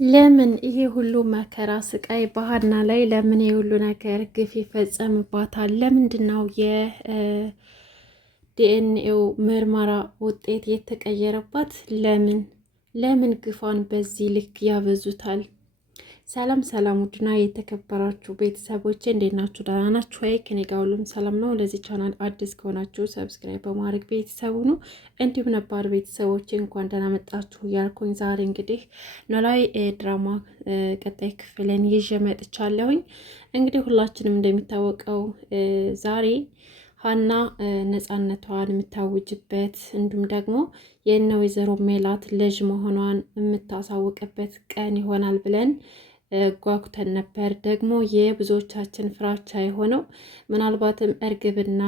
ለምን ይሄ ሁሉ መከራ ስቃይ በሀና ላይ ለምን ይሄ ሁሉ ነገር ግፍ ይፈጸምባታል? ለምንድነው የዲኤንኤው ምርመራ ውጤት የተቀየረባት? ለምን ግፏን በዚህ ልክ ያበዙታል? ሰላም ሰላም፣ ውድና የተከበራችሁ ቤተሰቦቼ እንዴት ናችሁ? ደህና ናችሁ ወይ? ከኔ ጋር ሁሉም ሰላም ነው። ለዚህ ቻናል አዲስ ከሆናችሁ ሰብስክራይብ በማድረግ ቤተሰቡ ነው። እንዲሁም ነባር ቤተሰቦቼ እንኳን ደህና መጣችሁ እያልኩኝ ዛሬ እንግዲህ ኖላዊ ድራማ ቀጣይ ክፍልን ይዤ መጥቻለሁኝ። እንግዲህ ሁላችንም እንደሚታወቀው ዛሬ ሀና ነፃነቷን የምታውጅበት እንዲሁም ደግሞ የእነ ወይዘሮ ሜላት ልጅ መሆኗን የምታሳውቅበት ቀን ይሆናል ብለን ጓጉተን ነበር። ደግሞ የብዙዎቻችን ፍራቻ የሆነው ምናልባትም እርግብና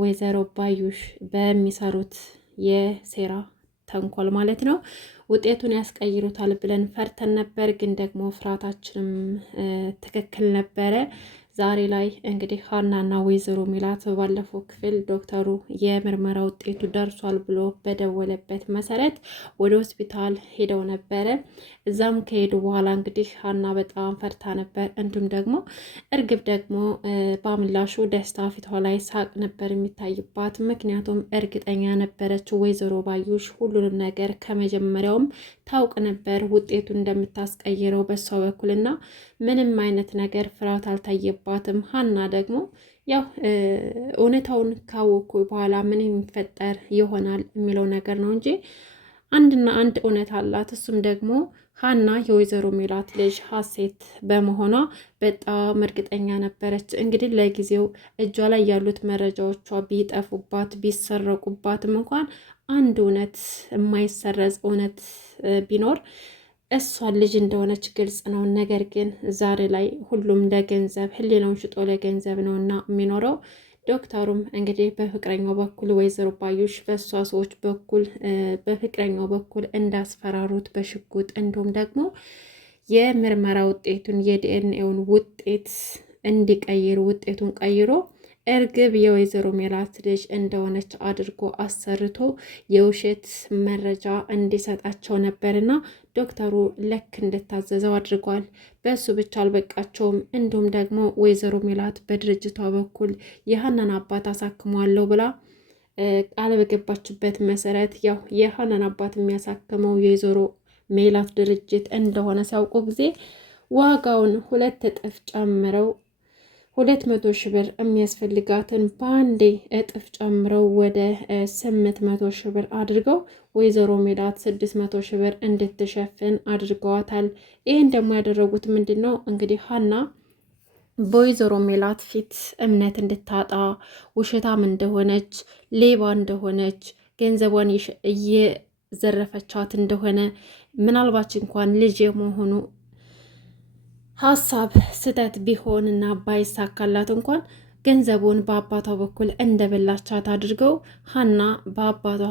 ወይዘሮ ባዩሽ በሚሰሩት የሴራ ተንኮል ማለት ነው ውጤቱን ያስቀይሩታል ብለን ፈርተን ነበር። ግን ደግሞ ፍርሃታችንም ትክክል ነበረ። ዛሬ ላይ እንግዲህ ሀናና ወይዘሮ ሜላት ባለፈው ክፍል ዶክተሩ የምርመራ ውጤቱ ደርሷል ብሎ በደወለበት መሰረት ወደ ሆስፒታል ሄደው ነበረ። እዛም ከሄዱ በኋላ እንግዲህ ሀና በጣም ፈርታ ነበር። እንዲሁም ደግሞ እርግብ ደግሞ በምላሹ ደስታ ፊቷ ላይ ሳቅ ነበር የሚታይባት። ምክንያቱም እርግጠኛ ነበረች ወይዘሮ ባዩሽ ሁሉንም ነገር ከመጀመሪያውም ታውቅ ነበር ውጤቱ እንደምታስቀይረው በሷ በኩልና ምንም አይነት ነገር ፍርሃት አልታየባትም። ሀና ደግሞ ያው እውነታውን ካወኩ በኋላ ምን የሚፈጠር ይሆናል የሚለው ነገር ነው እንጂ አንድና አንድ እውነት አላት። እሱም ደግሞ ሀና የወይዘሮ ሜላት ልጅ ሀሴት በመሆኗ በጣም እርግጠኛ ነበረች። እንግዲህ ለጊዜው እጇ ላይ ያሉት መረጃዎቿ ቢጠፉባት ቢሰረቁባትም እንኳን አንድ እውነት የማይሰረዝ እውነት ቢኖር እሷን ልጅ እንደሆነች ግልጽ ነው። ነገር ግን ዛሬ ላይ ሁሉም ለገንዘብ ሕሊናውን ሽጦ ለገንዘብ ነው እና የሚኖረው። ዶክተሩም እንግዲህ በፍቅረኛው በኩል ወይዘሮ ባዩሽ በእሷ ሰዎች በኩል በፍቅረኛው በኩል እንዳስፈራሩት በሽጉጥ እንዲሁም ደግሞ የምርመራ ውጤቱን የዲኤንኤውን ውጤት እንዲቀይር ውጤቱን ቀይሮ እርግብ የወይዘሮ ሜላት ልጅ እንደሆነች አድርጎ አሰርቶ የውሸት መረጃ እንዲሰጣቸው ነበርና ዶክተሩ ልክ እንደታዘዘው አድርጓል። በእሱ ብቻ አልበቃቸውም። እንዲሁም ደግሞ ወይዘሮ ሜላት በድርጅቷ በኩል የሀናን አባት አሳክሟለሁ ብላ ቃል በገባችበት መሰረት ያው የሀናን አባት የሚያሳክመው የወይዘሮ ሜላት ድርጅት እንደሆነ ሲያውቁ ጊዜ ዋጋውን 2 እጥፍ ጨምረው 200 ሺህ ብር የሚያስፈልጋትን በአንዴ እጥፍ ጨምረው ወደ 800 ሺህ ብር አድርገው ወይዘሮ ሜላት 600 ሺህ ብር እንድትሸፍን አድርገዋታል። ይህን ደግሞ ያደረጉት ምንድን ነው እንግዲህ ሀና በወይዘሮ ሜላት ፊት እምነት እንድታጣ ውሸታም እንደሆነች፣ ሌባ እንደሆነች፣ ገንዘቧን እየዘረፈቻት እንደሆነ ምናልባት እንኳን ልጅ የመሆኑ ሀሳብ ስህተት ቢሆንና ባይሳካላት እንኳን ገንዘቡን በአባቷ በኩል እንደበላቻት አድርገው ሀና በአባቷ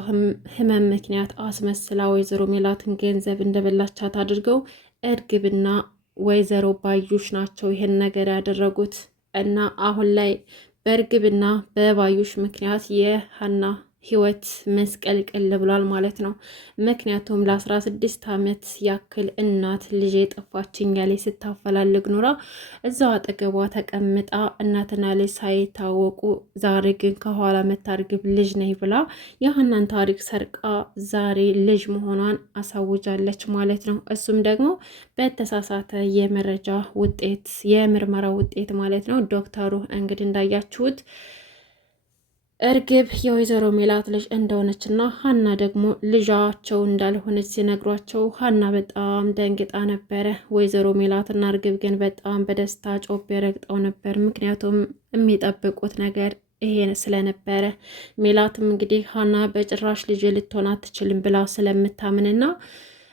ሕመም ምክንያት አስመስላ ወይዘሮ ሜላትን ገንዘብ እንደበላቻት አድርገው እርግብና ወይዘሮ ባዩሽ ናቸው ይሄን ነገር ያደረጉት እና አሁን ላይ በእርግብና በባዩሽ ምክንያት የሀና ህይወት መስቀልቅል ብሏል ማለት ነው። ምክንያቱም ለ16 ዓመት ያክል እናት ልጅ የጠፋችኝ ያለች ስታፈላልግ ኑራ እዛው አጠገቧ ተቀምጣ እናትና ልጅ ሳይታወቁ ዛሬ ግን ከኋላ መታርግብ ልጅ ነኝ ብላ የሀናን ታሪክ ሰርቃ ዛሬ ልጅ መሆኗን አሳውጃለች ማለት ነው። እሱም ደግሞ በተሳሳተ የመረጃ ውጤት የምርመራ ውጤት ማለት ነው። ዶክተሩ እንግዲህ እንዳያችሁት እርግብ የወይዘሮ ሜላት ልጅ እንደሆነችና ሀና ደግሞ ልጃቸው እንዳልሆነች ሲነግሯቸው ሀና በጣም ደንግጣ ነበረ። ወይዘሮ ሜላትና እርግብ ግን በጣም በደስታ ጮቤ ረግጠው ነበር። ምክንያቱም የሚጠብቁት ነገር ይሄ ስለነበረ ሜላትም እንግዲህ ሀና በጭራሽ ልጅ ልትሆን አትችልም ብላ ስለምታምንና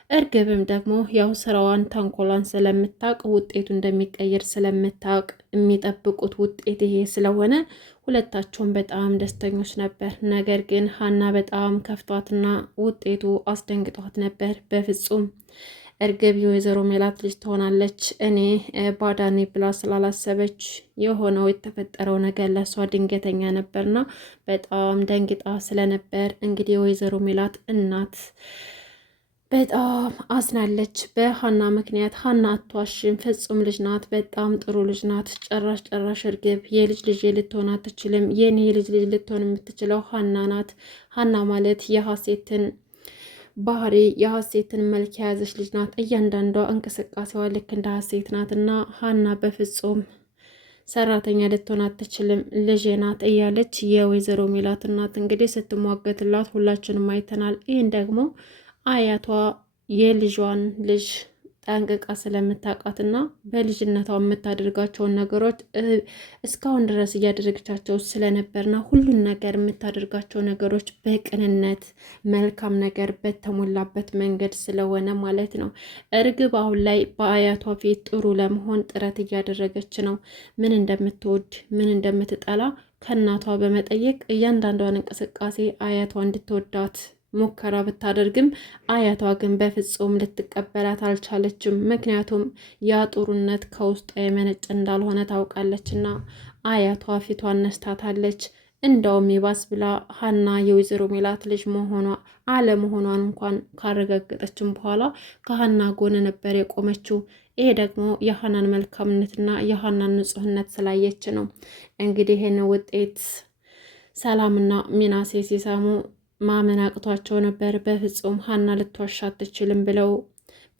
እርግብም ደግሞ ያው ስራዋን ተንኮሏን ስለምታውቅ ውጤቱ እንደሚቀየር ስለምታውቅ የሚጠብቁት ውጤት ይሄ ስለሆነ ሁለታቸውም በጣም ደስተኞች ነበር። ነገር ግን ሀና በጣም ከፍቷትና ውጤቱ አስደንግጧት ነበር። በፍጹም እርግብ የወይዘሮ ሜላት ልጅ ትሆናለች እኔ ባዳኔ ብላ ስላላሰበች የሆነው የተፈጠረው ነገር ለሷ ድንገተኛ ነበርና በጣም ደንግጣ ስለነበር እንግዲህ የወይዘሮ ሜላት እናት በጣም አዝናለች በሀና ምክንያት። ሀና አትዋሽም፣ ፍጹም ልጅ ናት፣ በጣም ጥሩ ልጅ ናት። ጨራሽ እርግብ የልጅ ልጅ ልትሆን አትችልም። የኔ የልጅ ልጅ ልትሆን የምትችለው ሀና ናት። ሀና ማለት የሀሴትን ባህሪ የሀሴትን መልክ የያዘች ልጅ ናት። እያንዳንዷ እንቅስቃሴዋ ልክ እንደ ሀሴት ናት እና ሀና በፍጹም ሰራተኛ ልትሆን አትችልም፣ ልጄ ናት እያለች የወይዘሮ ሜላት እናት እንግዲህ ስትሟገትላት ሁላችንም አይተናል። ይህን ደግሞ አያቷ የልጇን ልጅ ጠንቅቃ ስለምታውቃትና በልጅነቷ የምታደርጋቸውን ነገሮች እስካሁን ድረስ እያደረገቻቸው ስለነበርና ሁሉን ነገር የምታደርጋቸው ነገሮች በቅንነት መልካም ነገር በተሞላበት መንገድ ስለሆነ ማለት ነው። እርግብ አሁን ላይ በአያቷ ፊት ጥሩ ለመሆን ጥረት እያደረገች ነው። ምን እንደምትወድ ምን እንደምትጠላ ከእናቷ በመጠየቅ እያንዳንዷን እንቅስቃሴ አያቷ እንድትወዳት ሙከራ ብታደርግም አያቷ ግን በፍጹም ልትቀበላት አልቻለችም። ምክንያቱም ያ ጥሩነት ከውስጧ የመነጨ እንዳልሆነ ታውቃለችና አያቷ ፊቷን ነስታታለች። እንደውም ይባስ ብላ ሀና የወይዘሮ ሜላት ልጅ መሆኗ አለመሆኗን እንኳን ካረጋገጠችም በኋላ ከሀና ጎን ነበር የቆመችው። ይሄ ደግሞ የሀናን መልካምነትና የሀናን ንጹሕነት ስላየች ነው። እንግዲህ ይህን ውጤት ሰላምና ሚናሴ ሲሰሙ ማመን አቅቷቸው ነበር። በፍጹም ሀና ልትዋሻ አትችልም ብለው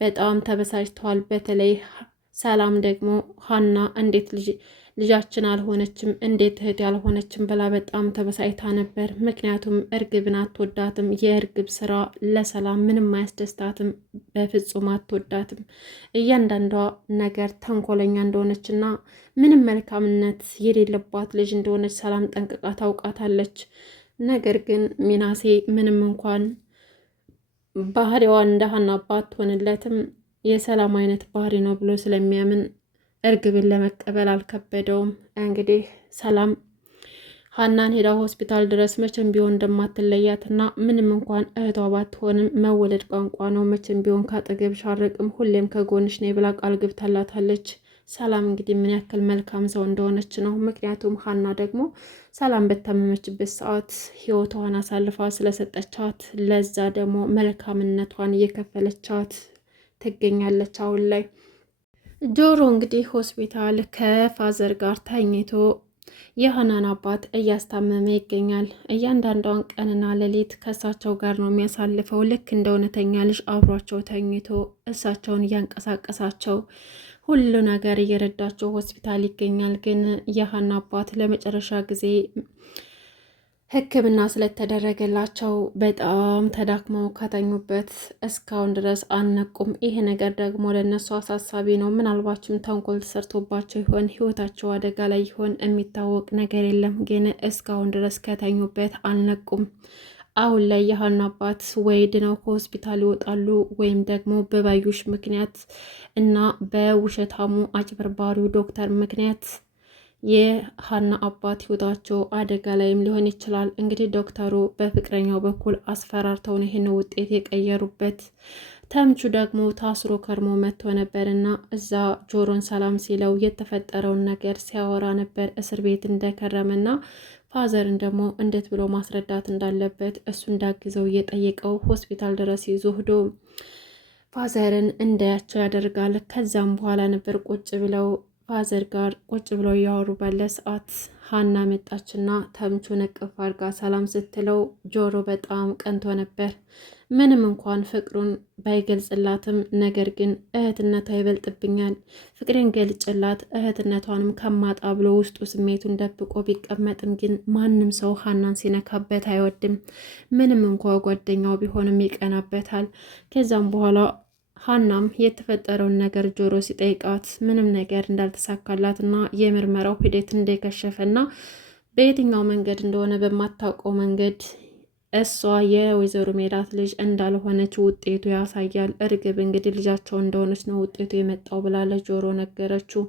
በጣም ተበሳጭተዋል። በተለይ ሰላም ደግሞ ሀና እንዴት ልጃችን አልሆነችም፣ እንዴት እህት ያልሆነችም ብላ በጣም ተበሳጭታ ነበር። ምክንያቱም እርግብን አትወዳትም። የእርግብ ስራ ለሰላም ምንም አያስደስታትም፣ በፍጹም አትወዳትም። እያንዳንዷ ነገር ተንኮለኛ እንደሆነችና ምንም መልካምነት የሌለባት ልጅ እንደሆነች ሰላም ጠንቅቃ ታውቃታለች። ነገር ግን ሚናሴ ምንም እንኳን ባህሪዋን እንደ ሀና ባትሆንለትም የሰላም አይነት ባህሪ ነው ብሎ ስለሚያምን እርግብን ለመቀበል አልከበደውም። እንግዲህ ሰላም ሀናን ሄዳ ሆስፒታል ድረስ መቼም ቢሆን እንደማትለያትና ምንም እንኳን እህቷ ባትሆንም መወለድ ቋንቋ ነው፣ መቼም ቢሆን ካጠገብሽ አርቅም፣ ሁሌም ከጎንሽ ነኝ ብላ ቃል ገብታላታለች። ሰላም እንግዲህ ምን ያክል መልካም ሰው እንደሆነች ነው። ምክንያቱም ሀና ደግሞ ሰላም በታመመችበት ሰዓት ህይወቷን አሳልፋ ስለሰጠቻት ለዛ ደግሞ መልካምነቷን እየከፈለቻት ትገኛለች። አሁን ላይ ጆሮ እንግዲህ ሆስፒታል ከፋዘር ጋር ተኝቶ የሀናን አባት እያስታመመ ይገኛል። እያንዳንዷን ቀንና ሌሊት ከእሳቸው ጋር ነው የሚያሳልፈው። ልክ እንደ እውነተኛ ልጅ አብሯቸው ተኝቶ እሳቸውን እያንቀሳቀሳቸው ሁሉ ነገር እየረዳቸው ሆስፒታል ይገኛል። ግን የሀና አባት ለመጨረሻ ጊዜ ሕክምና ስለተደረገላቸው በጣም ተዳክመው ከተኙበት እስካሁን ድረስ አልነቁም። ይሄ ነገር ደግሞ ለእነሱ አሳሳቢ ነው። ምናልባችም ተንኮል ተሰርቶባቸው ይሆን፣ ህይወታቸው አደጋ ላይ ይሆን፣ የሚታወቅ ነገር የለም። ግን እስካሁን ድረስ ከተኙበት አልነቁም። አሁን ላይ የሀና አባት ወይ ድነው ከሆስፒታል ይወጣሉ ወይም ደግሞ በባዩሽ ምክንያት እና በውሸታሙ አጭበርባሪው ዶክተር ምክንያት የሀና አባት ህይወታቸው አደጋ ላይም ሊሆን ይችላል። እንግዲህ ዶክተሩ በፍቅረኛው በኩል አስፈራርተው ነው ይህን ውጤት የቀየሩበት። ተምቹ ደግሞ ታስሮ ከርሞ መጥቶ ነበር እና እዛ ጆሮን ሰላም ሲለው የተፈጠረውን ነገር ሲያወራ ነበር እስር ቤት እንደከረመና ፋዘርን ደግሞ እንዴት ብሎ ማስረዳት እንዳለበት እሱ እንዳግዘው እየጠየቀው ሆስፒታል ድረስ ይዞ ሄዶ ፋዘርን እንዳያቸው ያደርጋል። ከዛም በኋላ ነበር ቁጭ ብለው ፋዘር ጋር ቁጭ ብለው እያወሩ ባለ ሰዓት ሀና መጣችና ተምቹን እቅፍ አድርጋ ሰላም ስትለው ጆሮ በጣም ቀንቶ ነበር። ምንም እንኳን ፍቅሩን ባይገልጽላትም ነገር ግን እህትነቷ ይበልጥብኛል፣ ፍቅሬን ገልጭላት እህትነቷንም ከማጣ ብሎ ውስጡ ስሜቱን ደብቆ ቢቀመጥም ግን ማንም ሰው ሀናን ሲነካበት አይወድም። ምንም እንኳ ጓደኛው ቢሆንም ይቀናበታል። ከዛም በኋላ ሀናም የተፈጠረውን ነገር ጆሮ ሲጠይቃት ምንም ነገር እንዳልተሳካላት እና የምርመራው ሂደት እንደከሸፈና በየትኛው መንገድ እንደሆነ በማታውቀው መንገድ እሷ የወይዘሮ ሜላት ልጅ እንዳልሆነች ውጤቱ ያሳያል። እርግብ እንግዲህ ልጃቸው እንደሆነች ነው ውጤቱ የመጣው ብላ ለጆሮ ነገረችው።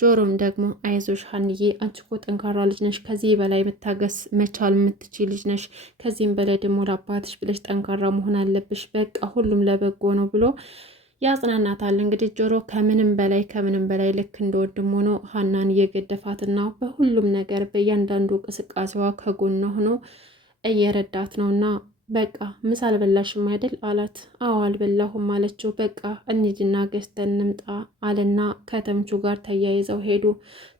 ጆሮም ደግሞ አይዞሽ ሀንዬ፣ አንቺ እኮ ጠንካራ ልጅ ነሽ፣ ከዚህ በላይ መታገስ መቻል የምትችይ ልጅ ነሽ፣ ከዚህም በላይ ደግሞ ለአባትሽ ብለሽ ጠንካራ መሆን አለብሽ፣ በቃ ሁሉም ለበጎ ነው ብሎ ያጽናናታል። እንግዲህ ጆሮ ከምንም በላይ ልክ እንደወንድም ሆኖ ሀናን እየገደፋትና በሁሉም ነገር በእያንዳንዱ እንቅስቃሴዋ ከጎኗ ሆኖ እየረዳት ነውና በቃ ምሳ አልበላሽም አይደል አላት። አዎ አልበላሁም አለችው። በቃ እንሂድና ገዝተን እንምጣ አለና ከተምቹ ጋር ተያይዘው ሄዱ።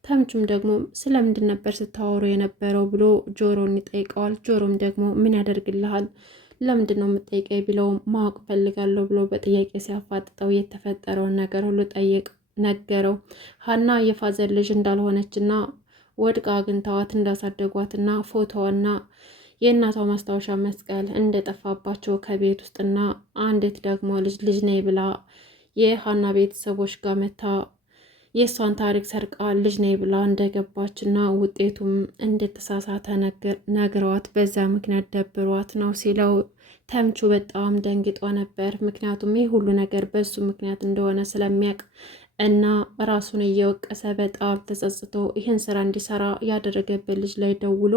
ተምቹም ደግሞ ስለምንድን ነበር ስታወሩ የነበረው ብሎ ጆሮን ይጠይቀዋል። ጆሮም ደግሞ ምን ያደርግልሃል ለምንድን ነው የምጠይቀኝ ብለው ማወቅ ፈልጋለሁ ብሎ በጥያቄ ሲያፋጥጠው የተፈጠረውን ነገር ሁሉ ነገረው። ሀና የፋዘር ልጅ እንዳልሆነችና ወድቃ አግኝተዋት እንዳሳደጓትና ፎቶዋና የእናቷ ማስታወሻ መስቀል እንደጠፋባቸው ከቤት ውስጥና አንዲት ደግሞ ልጅ ነኝ ብላ የሀና ቤተሰቦች ጋር መታ የእሷን ታሪክ ሰርቃ ልጅ ነኝ ብላ እንደገባችና ውጤቱም እንደተሳሳተ ነግረዋት በዛ ምክንያት ደብሯት ነው ሲለው ተምቹ በጣም ደንግጦ ነበር። ምክንያቱም ይህ ሁሉ ነገር በሱ ምክንያት እንደሆነ ስለሚያውቅ እና ራሱን እየወቀሰ በጣም ተጸጽቶ ይህን ስራ እንዲሰራ ያደረገበት ልጅ ላይ ደውሎ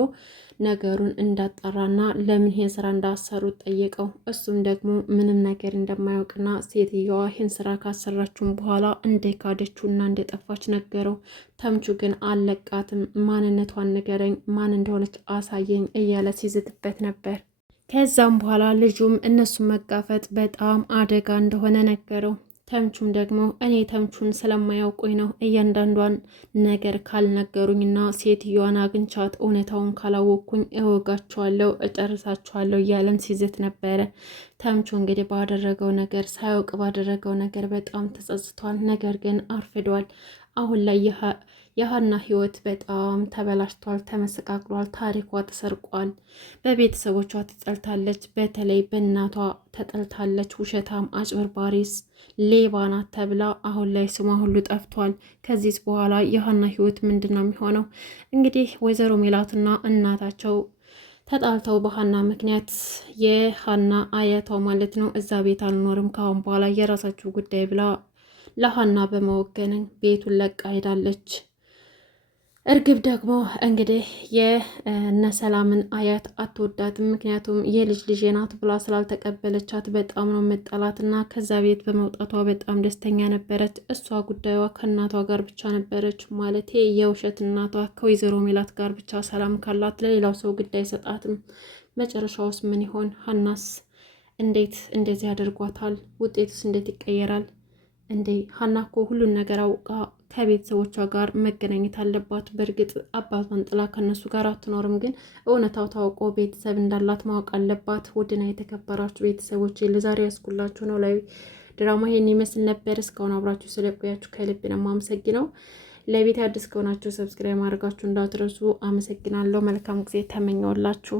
ነገሩን እንዳጣራና ለምን ይህን ስራ እንዳሰሩት ጠየቀው። እሱም ደግሞ ምንም ነገር እንደማያውቅና ሴትየዋ ይህን ስራ ካሰራችሁም በኋላ እንደካደችውና እንደጠፋች ነገረው። ተምቹ ግን አለቃትም፣ ማንነቷን ንገረኝ፣ ማን እንደሆነች አሳየኝ እያለ ሲዝትበት ነበር። ከዛም በኋላ ልጁም እነሱን መጋፈጥ በጣም አደጋ እንደሆነ ነገረው። ተምቹም ደግሞ እኔ ተምቹን ስለማያውቁኝ ነው እያንዳንዷን ነገር ካልነገሩኝና ሴትዮዋን አግኝቻት እውነታውን ካላወቅኩኝ እወጋቸዋለሁ፣ እጨርሳቸዋለሁ እያለን ሲዝት ነበረ። ተምቹ እንግዲህ ባደረገው ነገር ሳያውቅ ባደረገው ነገር በጣም ተጸጽቷል። ነገር ግን አርፍዷል። አሁን ላይ የሀና ህይወት በጣም ተበላሽቷል፣ ተመሰቃቅሏል፣ ታሪኳ ተሰርቋል። በቤተሰቦቿ ተጠልታለች፣ በተለይ በእናቷ ተጠልታለች። ውሸታም፣ አጭበርባሪስ፣ ሌባ ናት ተብላ አሁን ላይ ስሟ ሁሉ ጠፍቷል። ከዚህ በኋላ የሀና ህይወት ምንድን ነው የሚሆነው? እንግዲህ ወይዘሮ ሜላትና እናታቸው ተጣልተው በሀና ምክንያት የሀና አያቷ ማለት ነው እዛ ቤት አልኖርም ካሁን በኋላ የራሳችሁ ጉዳይ ብላ ለሀና በመወገንን ቤቱን ለቃ ሄዳለች። እርግብ ደግሞ እንግዲህ የነሰላምን አያት አትወዳትም። ምክንያቱም የልጅ ልጄ ናት ብላ ስላልተቀበለቻት በጣም ነው መጠላትና ከዛ ቤት በመውጣቷ በጣም ደስተኛ ነበረች። እሷ ጉዳዩዋ ከእናቷ ጋር ብቻ ነበረች። ማለት የውሸት እናቷ ከወይዘሮ ሜላት ጋር ብቻ ሰላም ካላት ለሌላው ሰው ግድ አይሰጣትም። መጨረሻውስ ምን ይሆን? ሀናስ እንዴት እንደዚህ ያደርጓታል? ውጤቱስ እንዴት ይቀየራል? እንዴ ሀና እኮ ሁሉን ነገር አውቃ ከቤተሰቦቿ ጋር መገናኘት አለባት። በእርግጥ አባቷን ጥላ ከነሱ ጋር አትኖርም፣ ግን እውነታው ታውቆ ቤተሰብ እንዳላት ማወቅ አለባት። ውድና የተከበራችሁ ቤተሰቦች ለዛሬ ያስኩላችሁ ነው ላይ ድራማ ይሄን ይመስል ነበር። እስካሁን አብራችሁ ስለቆያችሁ ከልብ ነው የማመሰግነው። ለቤት አዲስ ከሆናችሁ ሰብስክራይብ ማድረጋችሁ እንዳትረሱ። አመሰግናለሁ። መልካም ጊዜ ተመኘውላችሁ።